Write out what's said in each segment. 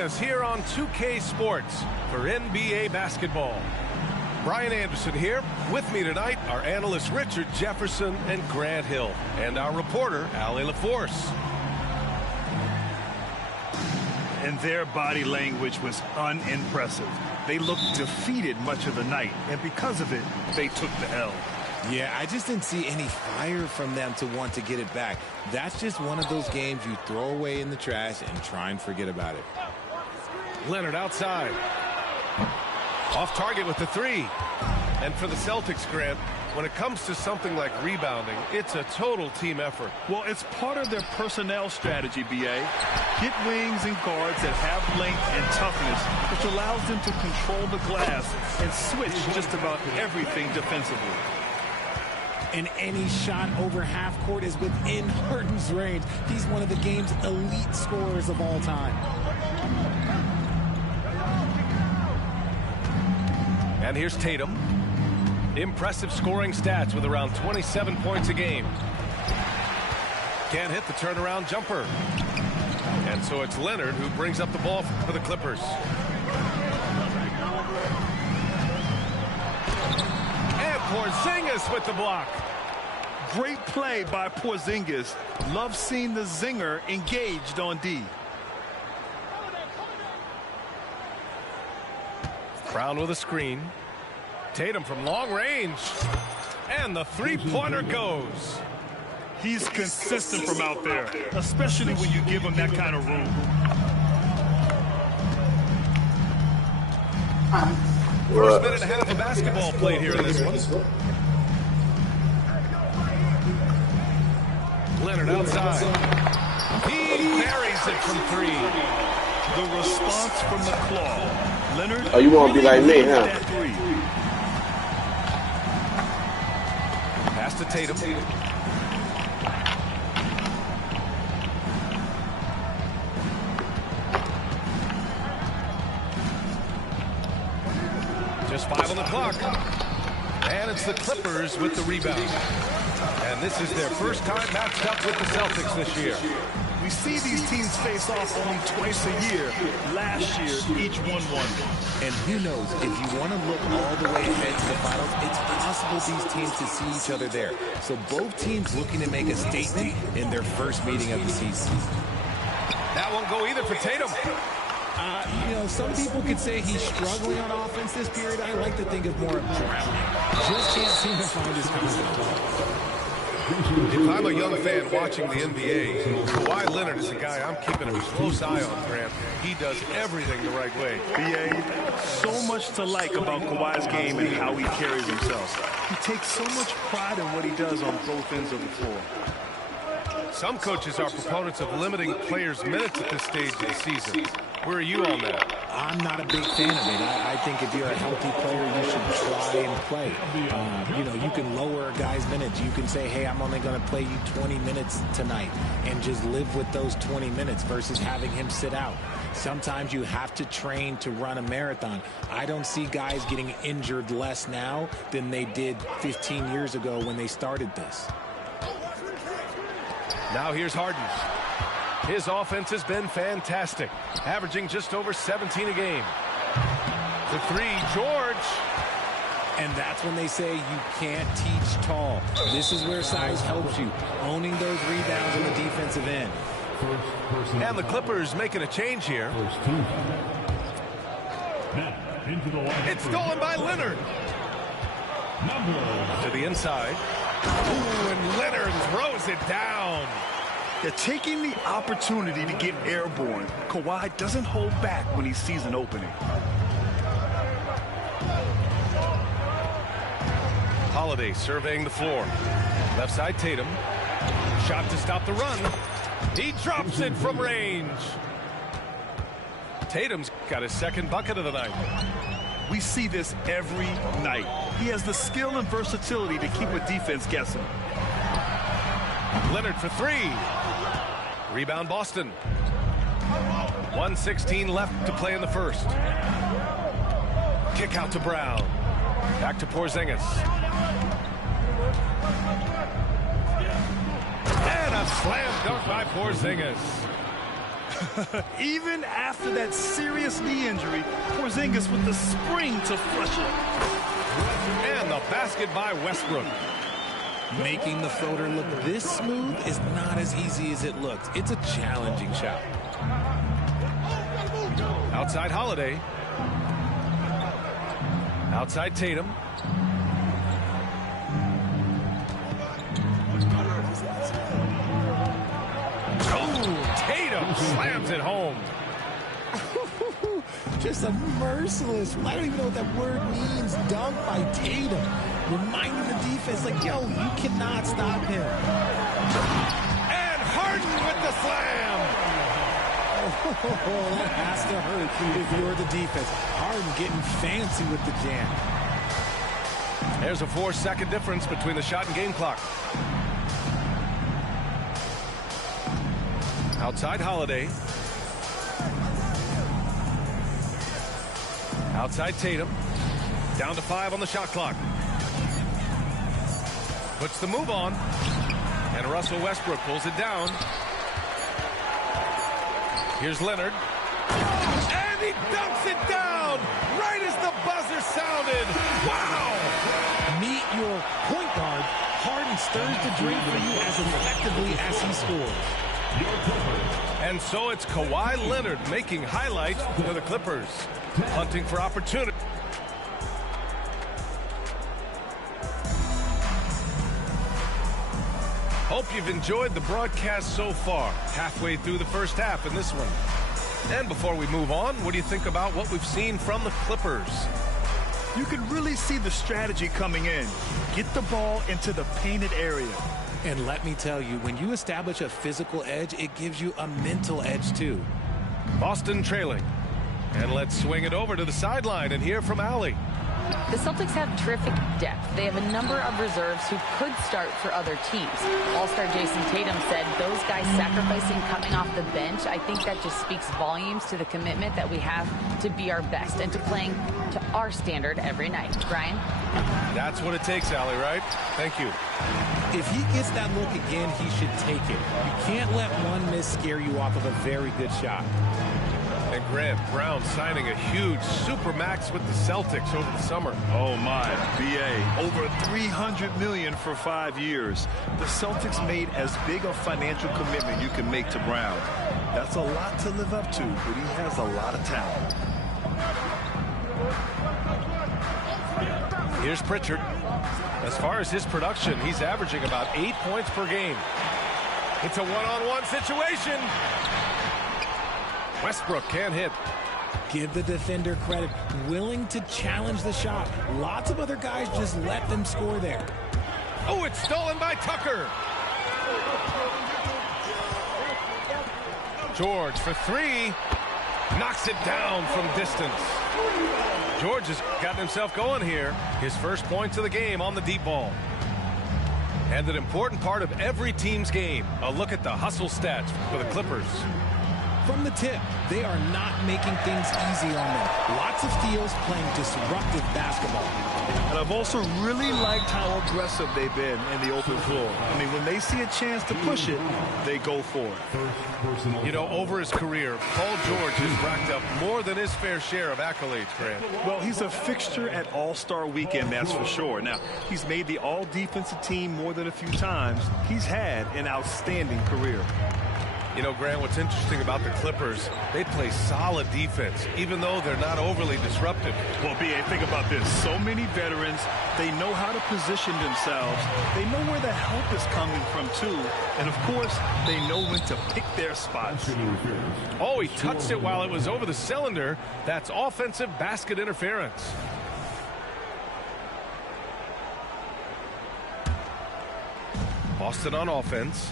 Here on 2K Sports for NBA basketball. Brian Anderson here. With me tonight are analysts Richard Jefferson and Grant Hill, and our reporter Allie LaForce. And their body language was unimpressive. They looked defeated much of the night, and because of it, they took the L. Yeah, I just didn't see any fire from them to want to get it back. That's just one of those games you throw away in the trash and try and forget about it. Leonard outside. Off target with the three. And for the Celtics, Grant, when it comes to something like rebounding, it's a total team effort. Well, it's part of their personnel strategy, B.A. Get wings and guards that have length and toughness, which allows them to control the glass and switch just about everything defensively. And any shot over half court is within Harden's range. He's one of the game's elite scorers of all time. And here's Tatum. Impressive scoring stats with around 27 points a game. Can't hit the turnaround jumper. And so it's Leonard who brings up the ball for the Clippers. And Porzingis with the block. Great play by Porzingis. Love seeing the zinger engaged on D. Brown with a screen. Tatum from long range. And the three-pointer goes. He's consistent from out there, especially when you give him that kind of room. First minute and a half of basketball played here in this one. Leonard outside. He buries it from three. The response from the claw. Leonard. Oh, you want to be like me, huh? Pass to Tatum. Just 5 on the clock. And it's the Clippers with the rebound. And this is their first time matched up with the Celtics this year. We see these teams face off only twice a year. Last year, each one won. And who knows, if you want to look all the way ahead to the finals, it's possible these teams to see each other there. So both teams looking to make a statement in their first meeting of the season. That won't go either for Tatum. You know, some people could say he's struggling on offense this period. I like to think of more of drowning. Just can't seem to find his confidence. If I'm a young fan watching the NBA, Kawhi Leonard is a guy I'm keeping a close eye on, Grant. He does everything the right way. B.A., so much to like about Kawhi's game and how he carries himself. He takes so much pride in what he does on both ends of the floor. Some coaches are proponents of limiting players' minutes at this stage of the season. Where are you on that? I'm not a big fan of it. I think if you're a healthy player, you should try and play. You know, you can lower a guy's minutes. You can say, hey, I'm only going to play you 20 minutes tonight and just live with those 20 minutes versus having him sit out. Sometimes you have to train to run a marathon. I don't see guys getting injured less now than they did 15 years ago when they started this. Now here's Harden. His offense has been fantastic, averaging just over 17 a game. The three, George. And that's when they say you can't teach tall. This is where size helps you, owning those rebounds on the defensive end. And the Clippers making a change here. It's stolen by Leonard. To the inside. Ooh, and Leonard throws it down. They're taking the opportunity to get airborne. Kawhi doesn't hold back when he sees an opening. Holiday surveying the floor. Left side Tatum. Shot to stop the run. He drops it from range. Tatum's got his second bucket of the night. We see this every night. He has the skill and versatility to keep a defense guessing. Leonard for three. Rebound Boston. 1:16 left to play in the first. Kick out to Brown. Back to Porzingis. And a slam dunk by Porzingis. Even after that serious knee injury, Porzingis with the spring to flush it. And the basket by Westbrook. Making the floater look this smooth is not as easy as it looks. It's a challenging shot. Outside Holiday. Outside Tatum. Oh, Tatum slams it home. Just a merciless, I don't even know what that word means, dunk by Tatum. Reminding the defense, like, yo, you cannot stop him. And Harden with the slam. Oh, that has to hurt if you're the defense. Harden getting fancy with the jam. There's a 4-second difference between the shot and game clock. Outside Holiday. Outside Tatum. Down to 5 on the shot clock. Puts the move on. And Russell Westbrook pulls it down. Here's Leonard. And he dunks it down right as the buzzer sounded. Wow! Meet your point guard. Harden stirs the drink for you as effectively as he scores. And so it's Kawhi Leonard making highlights for the Clippers. Hunting for opportunity. Hope you've enjoyed the broadcast so far. Halfway through the first half in this one. And before we move on, what do you think about what we've seen from the Clippers? You can really see the strategy coming in. Get the ball into the painted area. And let me tell you, when you establish a physical edge, it gives you a mental edge too. Boston trailing. And let's swing it over to the sideline and hear from Allie. The Celtics have terrific depth. They have a number of reserves who could start for other teams. All-star Jason Tatum said those guys sacrificing coming off the bench, I think that just speaks volumes to the commitment that we have to be our best and to playing to our standard every night. Brian? That's what it takes, Allie, right? Thank you. If he gets that look again, he should take it. You can't let one miss scare you off of a very good shot. And Grant Brown signing a huge supermax with the Celtics over the summer. Oh my, BA, over $300 million for 5 years. The Celtics made as big a financial commitment you can make to Brown. That's a lot to live up to, but he has a lot of talent. Here's Pritchard. As far as his production, he's averaging about 8 points per game. It's a one-on-one situation. Westbrook can't hit. Give the defender credit. Willing to challenge the shot. Lots of other guys just let them score there. Oh, it's stolen by Tucker. George for 3. Knocks it down from distance. George has gotten himself going here. His first points of the game on the deep ball. And an important part of every team's game. A look at the hustle stats for the Clippers. From the tip, they are not making things easy on them. Lots of steals, playing disruptive basketball. And I've also really liked how aggressive they've been in the open floor. I mean, when they see a chance to push it, they go for it. You know, over his career, Paul George has racked up more than his fair share of accolades, Grant. Well, he's a fixture at All-Star Weekend, that's for sure. Now, he's made the All-Defensive Team more than a few times. He's had an outstanding career. You know, Grant, what's interesting about the Clippers, they play solid defense, even though they're not overly disruptive. Well, B.A., think about this. So many veterans, they know how to position themselves. They know where the help is coming from, too. And, of course, they know when to pick their spots. Oh, he touched it while it was over the cylinder. That's offensive basket interference. Boston on offense.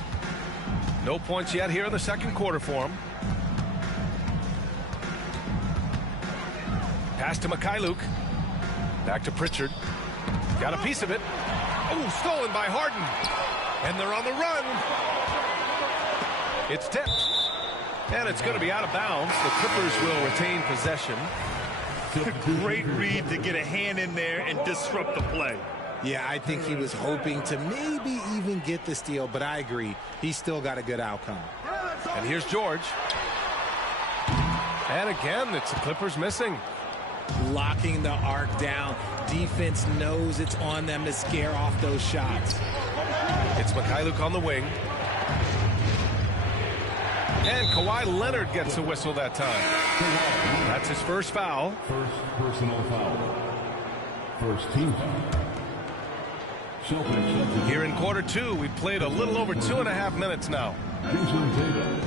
No points yet here in the second quarter for him. Pass to Mikhailuk. Back to Pritchard. Got a piece of it. Oh, stolen by Harden. And they're on the run. It's tipped. And it's going to be out of bounds. The Clippers will retain possession. Great read to get a hand in there and disrupt the play. Yeah, I think he was hoping to maybe even get the steal, but I agree. He's still got a good outcome. And here's George. And again, it's the Clippers missing. Locking the arc down. Defense knows it's on them to scare off those shots. It's Mikhailuk on the wing. And Kawhi Leonard gets a whistle that time. That's his first foul. First personal foul. First team foul. Celtics. Here in quarter two, we've played a little over 2.5 minutes now. Jason Tatum.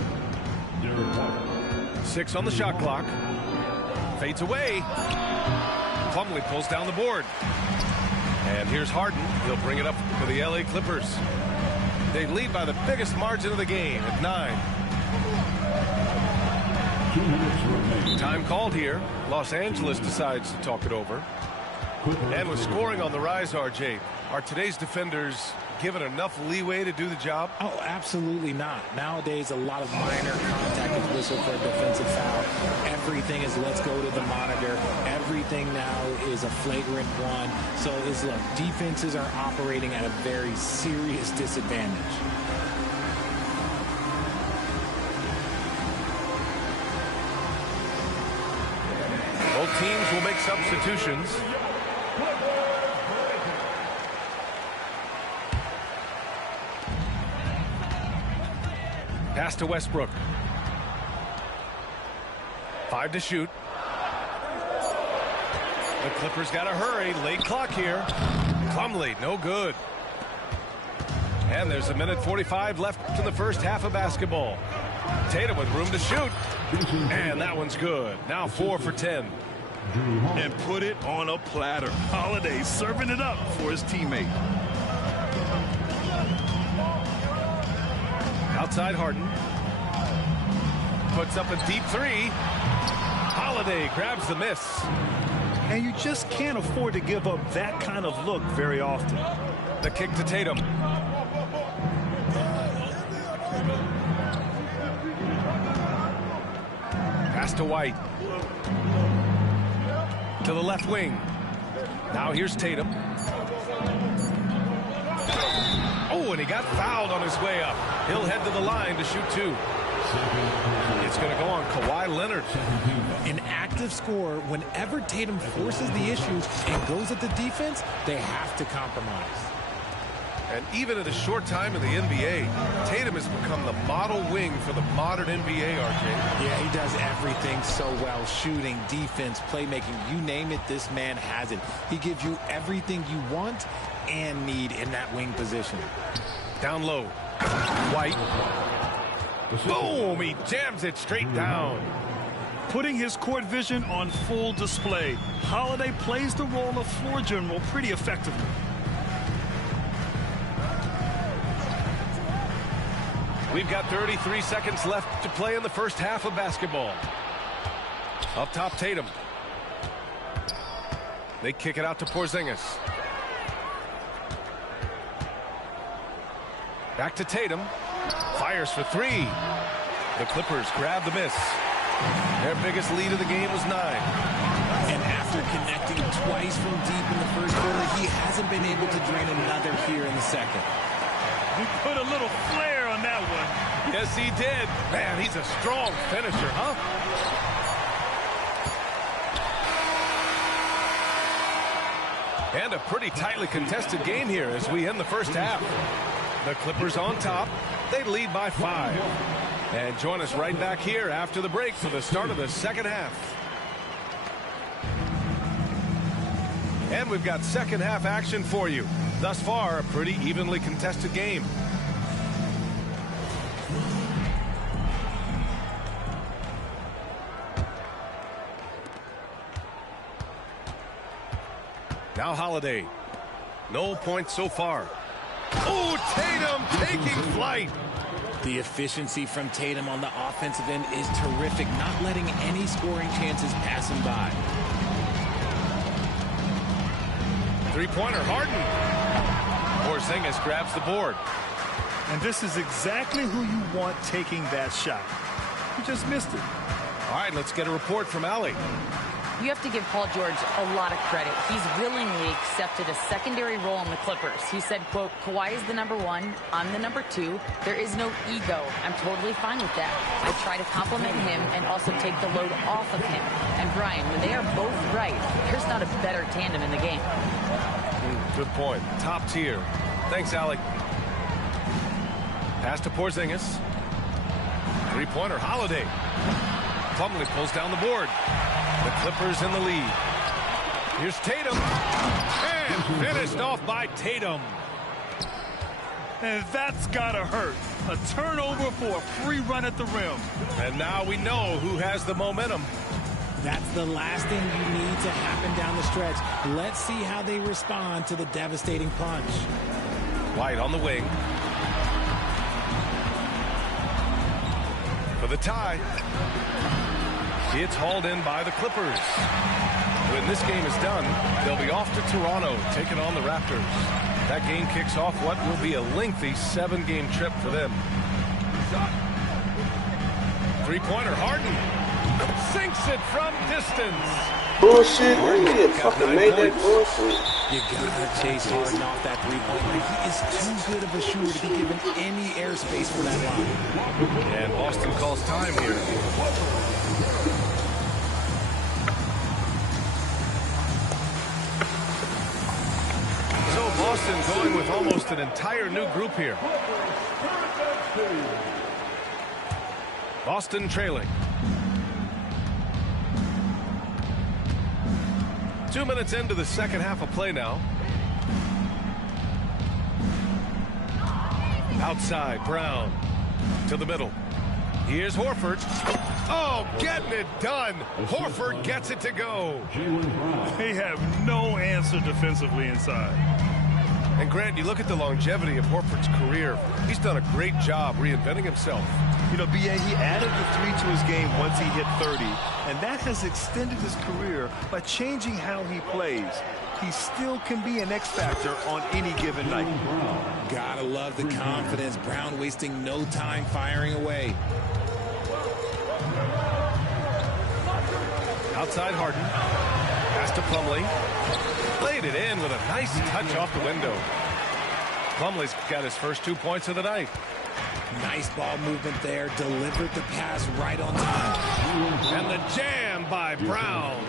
Derek White. 6 on the shot clock. Fades away. Plumlee pulls down the board. And here's Harden. He'll bring it up for the LA Clippers. They lead by the biggest margin of the game at 9. 2 minutes remaining. Time called here. Los Angeles decides to talk it over. And with scoring on the rise, RJ, are today's defenders given enough leeway to do the job? Oh, absolutely not. Nowadays, a lot of minor contact is whistled for a defensive foul. Everything is let's go to the monitor. Everything now is a flagrant one. So, look, defenses are operating at a very serious disadvantage. Both teams will make substitutions. Pass to Westbrook. 5 to shoot. The Clippers got to hurry. Late clock here. Plumlee, no good. And there's 1:45 left in the first half of basketball. Tatum with room to shoot. And that one's good. Now 4 for 10. And put it on a platter. Holiday serving it up for his teammate. Outside Harden. Puts up a deep 3. Holiday grabs the miss. And you just can't afford to give up that kind of look very often. The kick to Tatum. Pass to White. To the left wing. Now here's Tatum. Oh, and he got fouled on his way up. He'll head to the line to shoot 2. It's going to go on Kawhi Leonard. An active scorer, whenever Tatum forces the issue and goes at the defense, they have to compromise. And even at a short time in the NBA, Tatum has become the model wing for the modern NBA, RJ. Yeah, he does everything so well. Shooting, defense, playmaking, you name it, this man has it. He gives you everything you want and need in that wing position. Down low. White. Boom! He jams it straight down. Putting his court vision on full display. Holiday plays the role of floor general pretty effectively. We've got 33 seconds left to play in the first half of basketball. Up top, Tatum. They kick it out to Porzingis. Back to Tatum. Fires for 3. The Clippers grab the miss. Their biggest lead of the game was 9. And after connecting twice from deep in the first quarter, he hasn't been able to drain another here in the second. He put a little flair on that one. Yes, he did. Man, he's a strong finisher, huh? And a pretty tightly contested game here as we end the first half. The Clippers on top. They lead by 5. And join us right back here after the break for the start of the second half. And we've got second half action for you. Thus far, a pretty evenly contested game. Now Holiday. No points so far. Oh, Tatum taking flight. The efficiency from Tatum on the offensive end is terrific, not letting any scoring chances pass him by. Three-pointer, Harden. Porzingis grabs the board. And this is exactly who you want taking that shot. He just missed it. All right, let's get a report from Allie. You have to give Paul George a lot of credit. He's willingly accepted a secondary role in the Clippers. He said, quote, Kawhi is the #1, I'm the #2. There is no ego. I'm totally fine with that. I try to compliment him and also take the load off of him. And Brian, when they are both right, there's not a better tandem in the game. Good point. Top tier. Thanks, Alec. Pass to Porzingis. Three-pointer, Holiday. Plumlee pulls down the board. The Clippers in the lead. Here's Tatum. And finished off by Tatum. And that's gotta hurt. A turnover for a free run at the rim. And now we know who has the momentum. That's the last thing you need to happen down the stretch. Let's see how they respond to the devastating punch. White on the wing. For the tie. It's hauled in by the Clippers. When this game is done, they'll be off to Toronto, taking on the Raptors. That game kicks off what will be a lengthy 7-game trip for them. Three-pointer, Harden. Sinks it from distance. Bullshit. He had fucking made that bullshit. You gotta chase Harden off that three-point line. He is too good of a shooter to be given any airspace for that line. And Boston calls time here. So Boston going with almost an entire new group here. Boston trailing. 2 minutes into the second half of play now. Outside, Brown to the middle. Here's Horford. Oh, getting it done. Horford gets it to go. They have no answer defensively inside. And Grant, you look at the longevity of Horford's career. He's done a great job reinventing himself. You know, B.A., he added the 3 to his game once he hit 30, and that has extended his career by changing how he plays. He still can be an X factor on any given night. Gotta love the confidence. Brown wasting no time firing away. Outside Harden. Pass to Plumlee. Played it in with a nice touch off the window. Plumlee's got his first 2 points of the night. Nice ball movement there. Delivered the pass right on time. And the jam by Brown.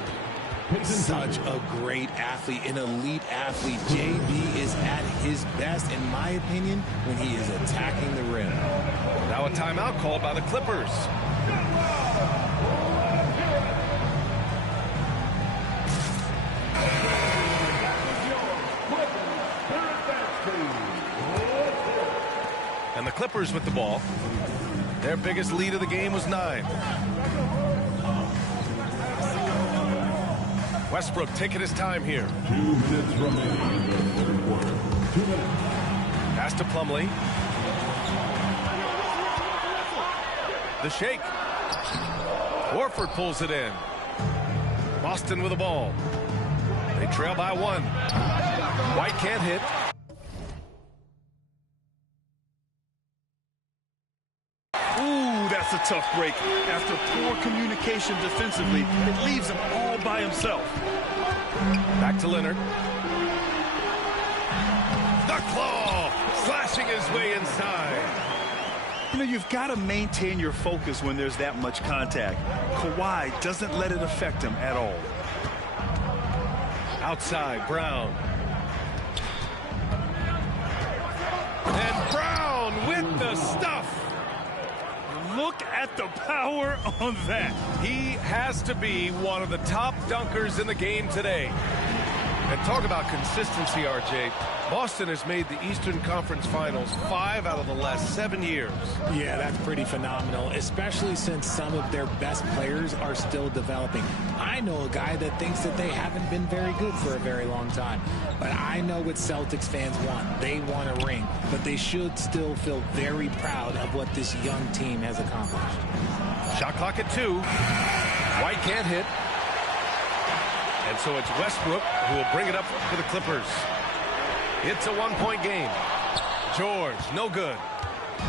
Such a great athlete, an elite athlete. JB is at his best, in my opinion, when he is attacking the rim. Now a timeout called by the Clippers. And the Clippers with the ball. Their biggest lead of the game was 9. Westbrook taking his time here. 2 minutes remaining in the third quarter. 2 minutes. Pass to Plumlee. The shake. Horford pulls it in. Boston with the ball. They trail by 1. White can't hit. Ooh, that's a tough break. After poor communication defensively, it leaves him all by himself. Back to Leonard. The claw slashing his way inside. You know, you've got to maintain your focus when there's that much contact. Kawhi doesn't let it affect him at all. Outside, Brown. And Brown with the stuff. Look at the power on that. He has to be one of the top dunkers in the game today. And talk about consistency, RJ. Boston has made the Eastern Conference Finals 5 out of the last 7 years. Yeah, that's pretty phenomenal, especially since some of their best players are still developing. I know a guy that thinks that they haven't been very good for a very long time. But I know what Celtics fans want. They want a ring, but they should still feel very proud of what this young team has accomplished. Shot clock at 2. White can't hit. And so it's Westbrook who will bring it up for the Clippers. It's a 1-point game. George, no good.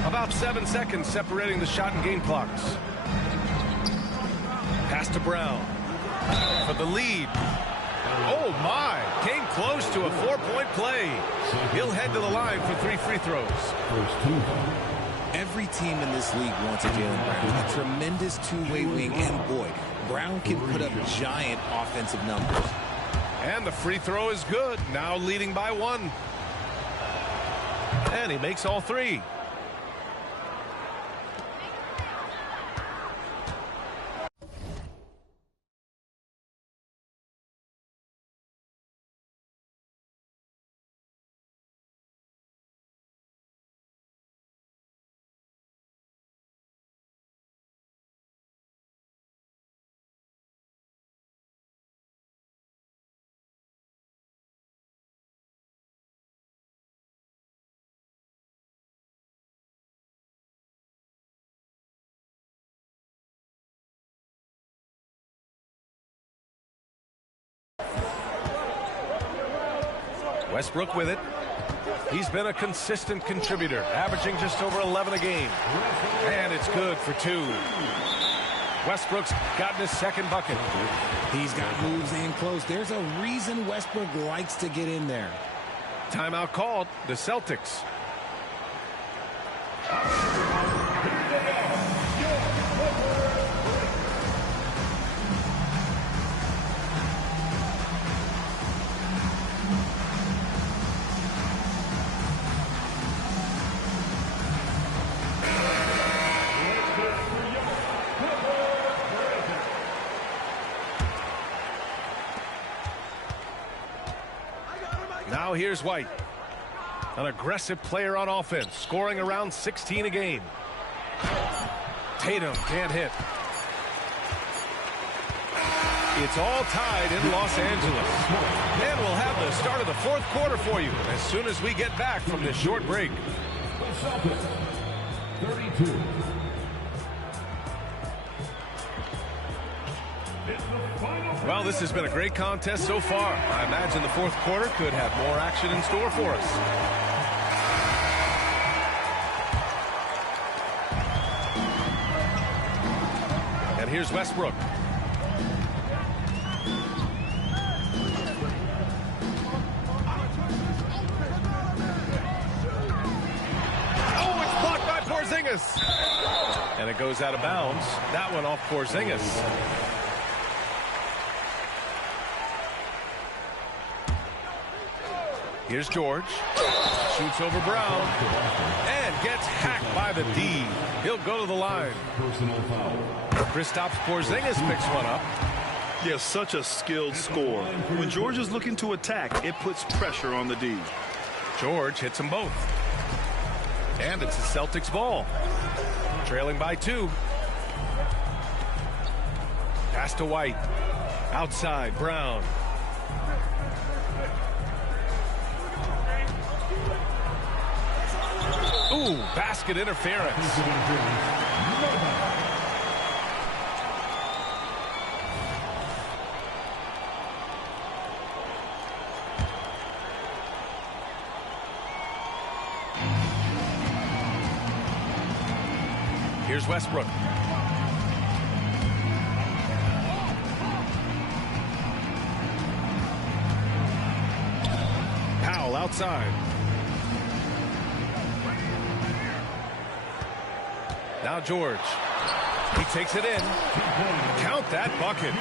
About 7 seconds separating the shot and game clocks. Pass to Brown. for the lead. Oh, my. Came close to a 4-point play. He'll head to the line for 3 free throws. Every team in this league wants a Jaylen Brown. A tremendous two-way wing. And, boy, Brown can put up giant offensive numbers. And the free throw is good. Now leading by 1. And he makes all 3. Westbrook with it. He's been a consistent contributor, averaging just over 11 a game. And it's good for 2. Westbrook's gotten his second bucket. He's got moves in close. There's a reason Westbrook likes to get in there. Timeout called. The Celtics. Now here's White. An aggressive player on offense, scoring around 16 a game. Tatum can't hit. It's all tied in Los Angeles. And we'll have the start of the 4th quarter for you as soon as we get back from this short break. 32. Well, this has been a great contest so far. I imagine the 4th quarter could have more action in store for us. And here's Westbrook. Oh, it's blocked by Porzingis. And it goes out of bounds. That one off Porzingis. Here's George. Shoots over Brown. And gets hacked by the D. He'll go to the line. Personal foul. Kristaps Porzingis picks one up. Yes, such a skilled scorer. When George is looking to attack, it puts pressure on the D. George hits them both. And it's the Celtics ball. Trailing by 2. Pass to White. Outside, Brown. Ooh, basket interference. Here's Westbrook. Powell outside. Now George. He takes it in. Count that bucket.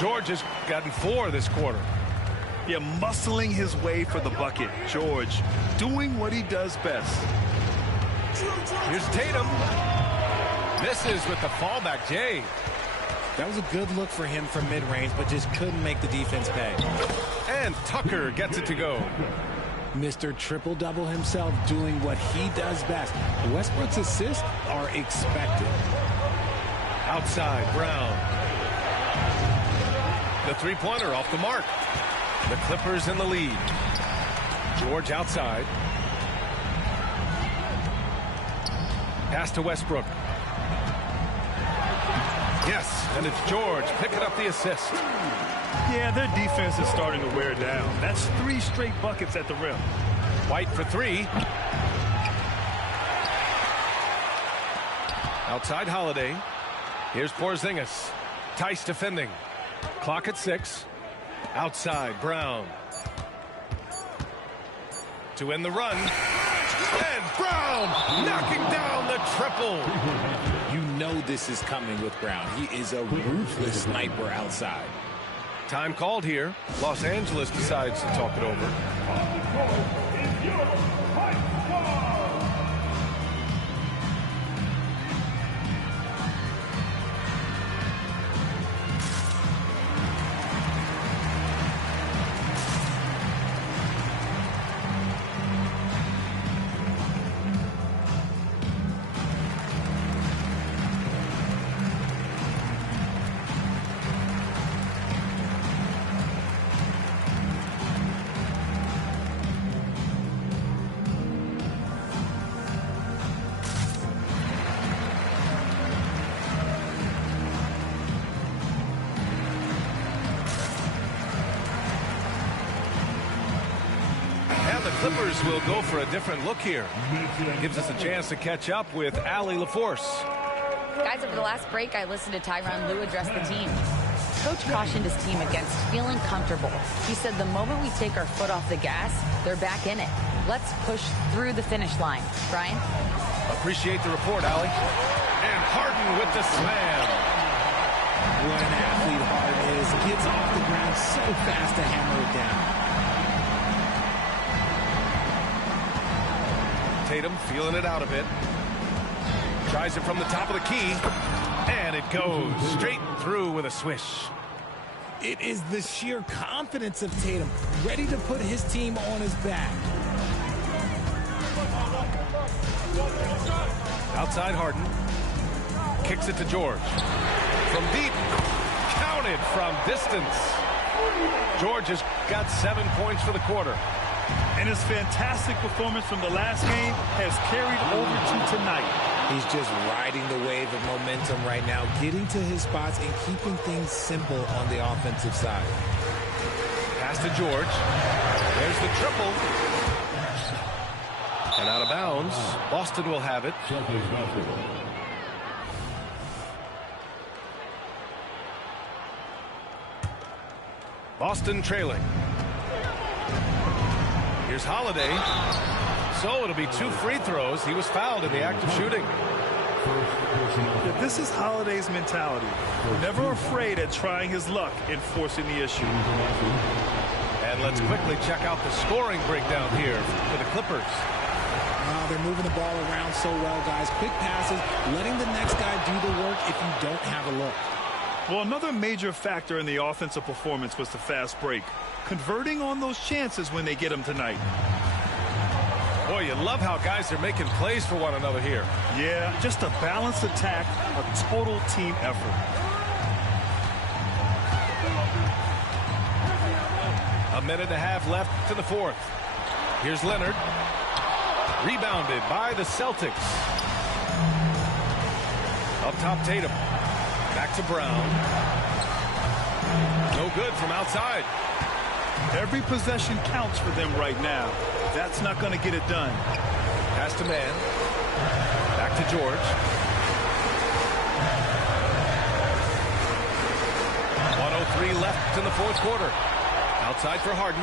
George has gotten 4 this quarter. Yeah, muscling his way for the bucket. George doing what he does best. Here's Tatum. Misses with the fallback, Jay. That was a good look for him from mid-range, but just couldn't make the defense pay. And Tucker gets it to go. Mr. Triple-Double himself doing what he does best. Westbrook's assists are expected. Outside, Brown. The three-pointer off the mark. The Clippers in the lead. George outside. Pass to Westbrook. Yes, and it's George picking up the assist. Yeah, their defense is starting to wear down. That's 3 straight buckets at the rim. White for 3. Outside Holiday. Here's Porzingis. Tice defending. Clock at 6. Outside, Brown. To end the run. And Brown knocking down the triple. You know this is coming with Brown. He is a ruthless sniper outside. Time called here. Los Angeles decides to talk it over. Clippers will go for a different look here. Gives us a chance to catch up with Allie LaForce. Guys, over the last break, I listened to Tyronn Lue address the team. Coach cautioned his team against feeling comfortable. He said the moment we take our foot off the gas, they're back in it. Let's push through the finish line. Brian? Appreciate the report, Allie. And Harden with the slam. What an athlete Harden is. Gets off the ground so fast to hammer it down. Tatum feeling it out a bit. Tries it from the top of the key. And it goes straight through with a swish. It is the sheer confidence of Tatum, ready to put his team on his back. Outside Harden. Kicks it to George. From deep. Counted from distance. George has got 7 points for the quarter. And his fantastic performance from the last game has carried over to tonight. He's just riding the wave of momentum right now, getting to his spots and keeping things simple on the offensive side. Pass to George. There's the triple. And out of bounds. Boston will have it. Celtics basketball. Boston trailing. Here's Holiday. So it'll be 2 free throws. He was fouled in the act of shooting. This is Holiday's mentality. Never afraid at trying his luck in forcing the issue. And let's quickly check out the scoring breakdown here for the Clippers. They're moving the ball around so well, guys. Quick passes, letting the next guy do the work if you don't have a look. Well, another major factor in the offensive performance was the fast break. Converting on those chances when they get them tonight. Boy, you love how guys are making plays for one another here. Yeah, just a balanced attack, a total team effort. A minute and a half left to the fourth. Here's Leonard. Rebounded by the Celtics. Up top, Tatum. Back to Brown. No good from outside. Every possession counts for them right now. That's not going to get it done. Pass to Man. Back to George. 1:03 left in the fourth quarter. Outside for Harden.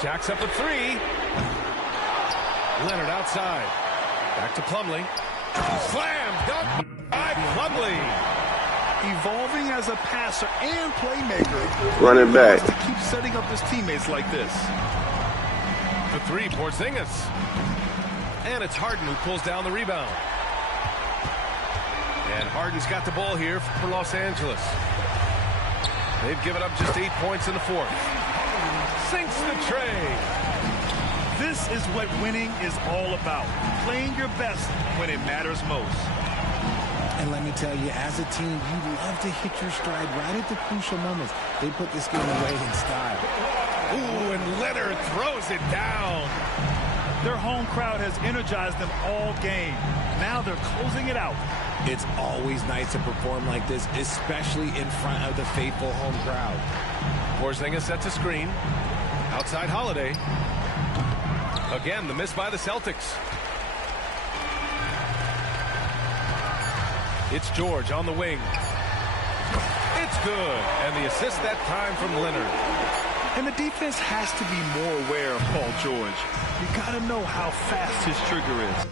Jacks up a 3. Leonard outside. Back to Plumlee. Slam dunk by Plumlee. Evolving as a passer and playmaker. Running back. To keep setting up his teammates like this. The 3, Porzingis. And it's Harden who pulls down the rebound. And Harden's got the ball here for Los Angeles. They've given up just 8 points in the fourth. Sinks the tray. This is what winning is all about. Playing your best when it matters most. And let me tell you, as a team, you love to hit your stride right at the crucial moments. They put this game away in style. Ooh, and Leonard throws it down. Their home crowd has energized them all game. Now they're closing it out. It's always nice to perform like this, especially in front of the faithful home crowd. Porzingis sets a screen. Outside Holiday. Again, the miss by the Celtics. It's George on the wing. It's It's good. And the assist that time from Leonard. And the defense has to be more aware of Paul George. You got to know how fast his trigger is.